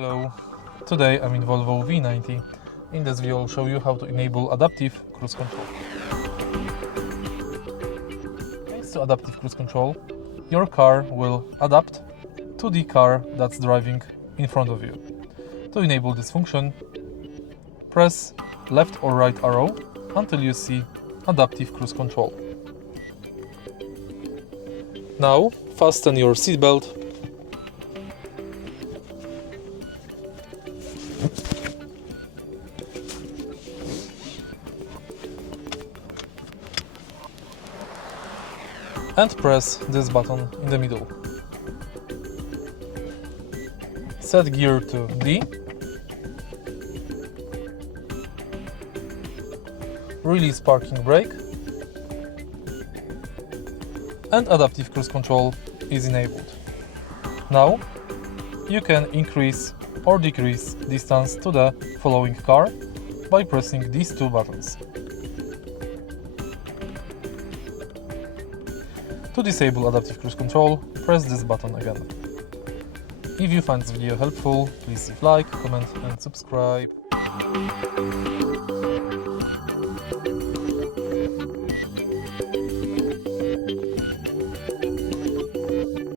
Hello, today I'm in Volvo V90. In this video I'll show you how to enable adaptive cruise control. Thanks to adaptive cruise control, your car will adapt to the car that's driving in front of you. To enable this function, press left or right arrow until you see adaptive cruise control. Now fasten your seatbelt and press this button in the middle. Set gear to D, release parking brake, and adaptive cruise control is enabled. Now you can increase or decrease distance to the following car by pressing these two buttons. To disable adaptive cruise control, press this button again. If you find this video helpful, please leave like, comment and subscribe.